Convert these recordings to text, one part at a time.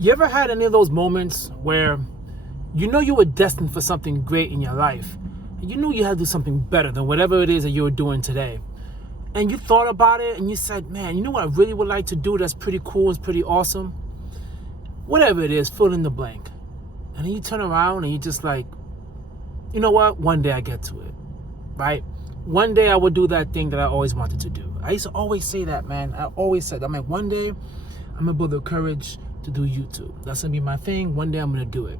You ever had any of those moments where you know you were destined for something great in your life, and you knew you had to do something better than whatever it is that you were doing today? And you thought about it and you said, man, you know what I really would like to do that's pretty cool, it's pretty awesome? Whatever it is, fill in the blank. And then you turn around and you just like, you know what? One day I get to it, right? One day I will do that thing that I always wanted to do. I used to always say that, man. I always said, I'm like, one day I'm gonna build the courage to do YouTube. That's gonna be my thing. One day I'm gonna do it.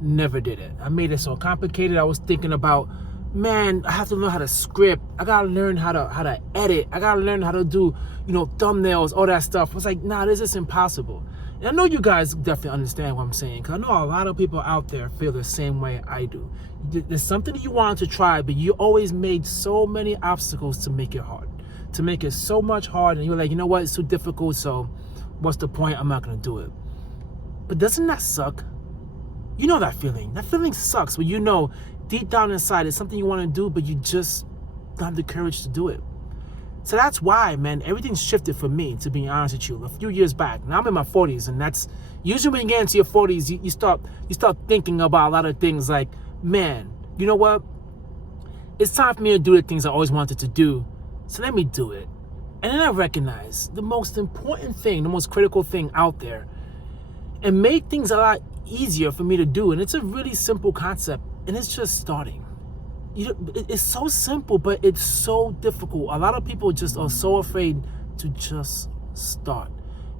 Never did it. I made it so complicated. I was thinking about, man, I have to learn how to script. I gotta learn how to edit. I gotta learn how to do, thumbnails, all that stuff. I was like, nah, this is impossible. And I know you guys definitely understand what I'm saying, because I know a lot of people out there feel the same way I do. There's something that you wanted to try, but you always made so many obstacles to make it hard, to make it so much hard, and you're like, you know what, it's too difficult, so what's the point? I'm not gonna do it. But doesn't that suck? You know that feeling. That feeling sucks when you know deep down inside it's something you want to do, but you just don't have the courage to do it. So that's why, man, everything shifted for me, to be honest with you, a few years back. Now I'm in my 40s, and that's usually when you get into your 40s, you start thinking about a lot of things like, man, you know what? It's time for me to do the things I always wanted to do, so let me do it. And then I recognize the most important thing, the most critical thing out there, and make things a lot easier for me to do. And it's a really simple concept, and it's just starting. It's so simple, but it's so difficult. A lot of people just are so afraid to just start.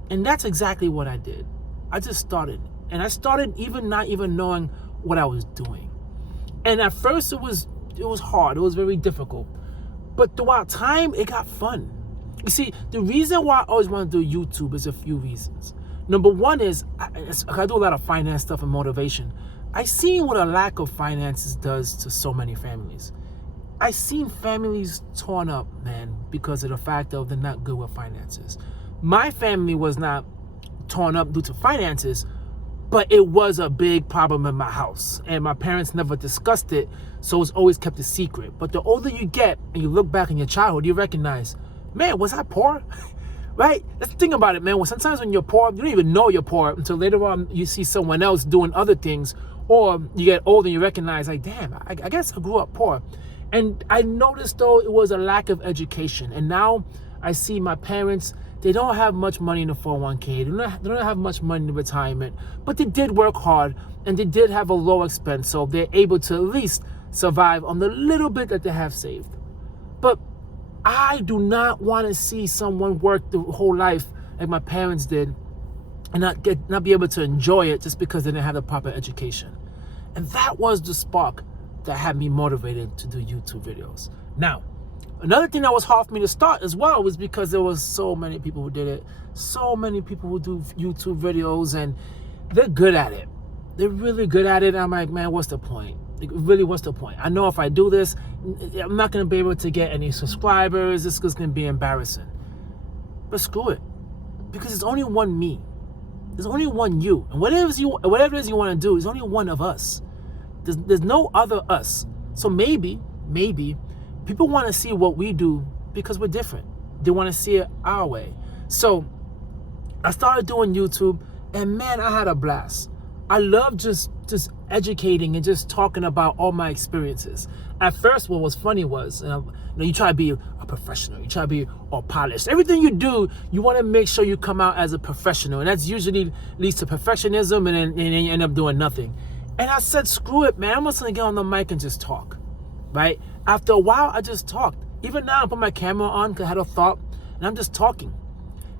And that's exactly what I did. I just started. And I started not even knowing what I was doing. And at first it was hard. It was very difficult. But throughout time, it got fun. You see, the reason why I always want to do YouTube is a few reasons. Number one is, I do a lot of finance stuff and motivation. I seen what a lack of finances does to so many families. I seen families torn up, man, because of the fact of they're not good with finances. My family was not torn up due to finances, but it was a big problem in my house. And my parents never discussed it, so it's always kept a secret. But the older you get and you look back in your childhood, you recognize, man, was I poor? Right? Let's think about it, man. Sometimes when you're poor, you don't even know you're poor until later on you see someone else doing other things, or you get older and you recognize, like, damn, I guess I grew up poor. And I noticed, though, it was a lack of education. And now I see my parents, they don't have much money in the 401k. They don't have much money in retirement, but they did work hard and they did have a low expense. So they're able to at least survive on the little bit that they have saved. But I do not want to see someone work the whole life like my parents did and not be able to enjoy it just because they didn't have the proper education. And that was the spark that had me motivated to do YouTube videos. Now, another thing that was hard for me to start as well was because there was so many people who did it, so many people who do YouTube videos, and they're good at it. They're really good at it. I'm like, man, what's the point? Like, really, what's the point? I know if I do this, I'm not going to be able to get any subscribers. This is going to be embarrassing. But screw it. Because there's only one me. There's only one you. And whatever it is you want to do, there's only one of us. There's no other us. So maybe people want to see what we do because we're different. They want to see it our way. So I started doing YouTube, and man, I had a blast. I love just educating and just talking about all my experiences. At first, what was funny was, you try to be a professional. You try to be all polished. Everything you do, you want to make sure you come out as a professional. And that's usually leads to perfectionism, and then you end up doing nothing. And I said, screw it, man. I'm just going to get on the mic and just talk, right? After a while, I just talked. Even now, I put my camera on because I had a thought, and I'm just talking.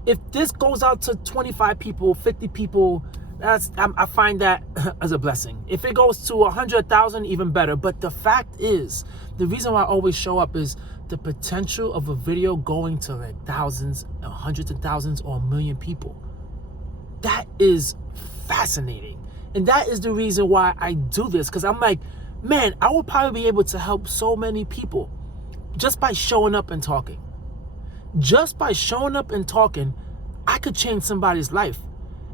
If this goes out to 25 people, 50 people, I find that as a blessing. If it goes to 100,000, even better. But the fact is, the reason why I always show up is the potential of a video going to like thousands, hundreds of thousands, or a million people. That is fascinating. And that is the reason why I do this. Because I'm like, man, I will probably be able to help so many people just by showing up and talking. Just by showing up and talking, I could change somebody's life.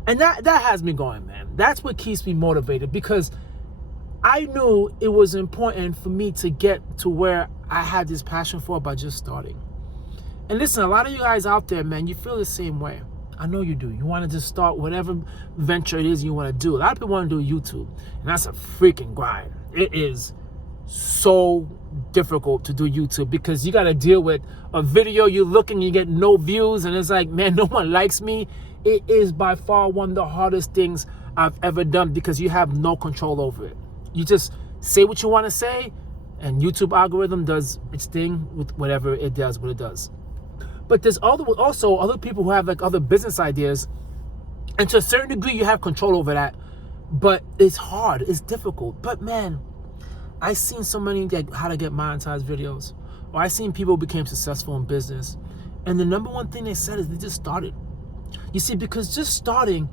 And that has me going, man. That's what keeps me motivated, because I knew it was important for me to get to where I had this passion for by just starting. And listen, a lot of you guys out there, man, you feel the same way. I know you do. You want to just start whatever venture it is you want to do. A lot of people want to do YouTube, and that's a freaking grind. It is so difficult to do YouTube because you got to deal with a video you look and you get no views, and it's like, man, no one likes me. It is by far one of the hardest things I've ever done because you have no control over it. You just say what you want to say, and YouTube algorithm does its thing with whatever it does, what it does. But there's also other people who have like other business ideas, and to a certain degree you have control over that, but it's hard, it's difficult. But man, I've seen so many like how to get monetized videos, or I've seen people became successful in business, and the number one thing they said is they just started. You see, because just starting,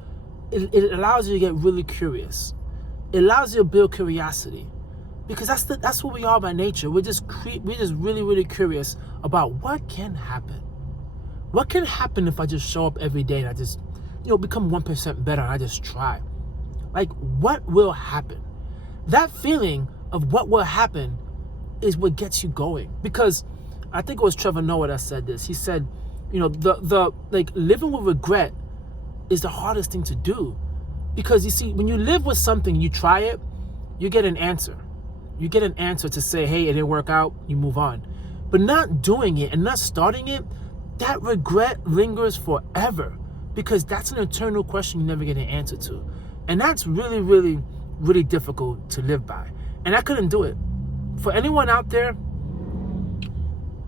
it allows you to get really curious. It allows you to build curiosity, because that's what we are by nature. We're just really, really curious about what can happen. What can happen if I just show up every day and I just, become 1% better and I just try? Like, what will happen? That feeling of what will happen is what gets you going. Because I think it was Trevor Noah that said this. He said, the living with regret is the hardest thing to do. Because you see, when you live with something, you try it, you get an answer. You get an answer to say, hey, it didn't work out, you move on. But not doing it and not starting it, that regret lingers forever, because that's an eternal question you never get an answer to. And that's really, really, really difficult to live by. And I couldn't do it. For anyone out there,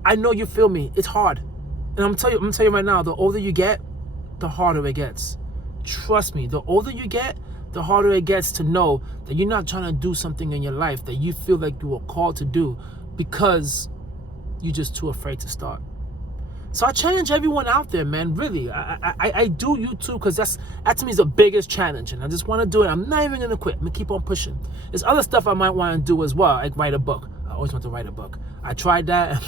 I know you feel me. It's hard. And I'm gonna tell you right now, the older you get, the harder it gets. Trust me, the older you get, the harder it gets to know that you're not trying to do something in your life that you feel like you were called to do because you're just too afraid to start. So I challenge everyone out there, man, really. I do YouTube because that to me is the biggest challenge, and I just want to do it. I'm not even going to quit. I'm going to keep on pushing. There's other stuff I might want to do as well, like write a book. I always want to write a book. I tried that.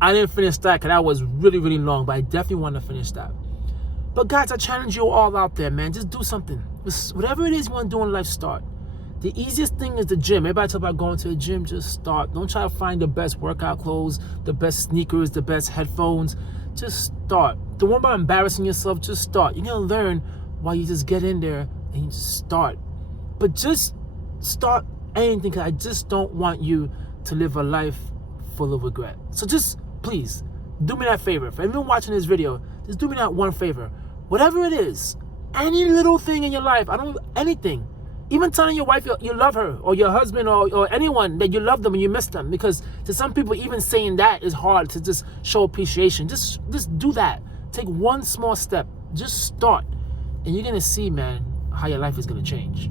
I didn't finish that because that was really, really long, but I definitely want to finish that. But guys, I challenge you all out there, man. Just do something. Just whatever it is you want to do in life, start. The easiest thing is the gym. Everybody talk about going to the gym, just start. Don't try to find the best workout clothes, the best sneakers, the best headphones. Just start. Don't worry about embarrassing yourself, just start. You're going to learn while you just get in there and you just start. But just start anything, because I just don't want you to live a life full of regret. So just, please, do me that favor. For anyone watching this video, just do me that one favor. Whatever it is, any little thing in your life, anything. Even telling your wife you love her, or your husband, or anyone that you love them and you miss them. Because to some people, even saying that is hard to just show appreciation. Just do that. Take one small step. Just start. And you're going to see, man, how your life is going to change.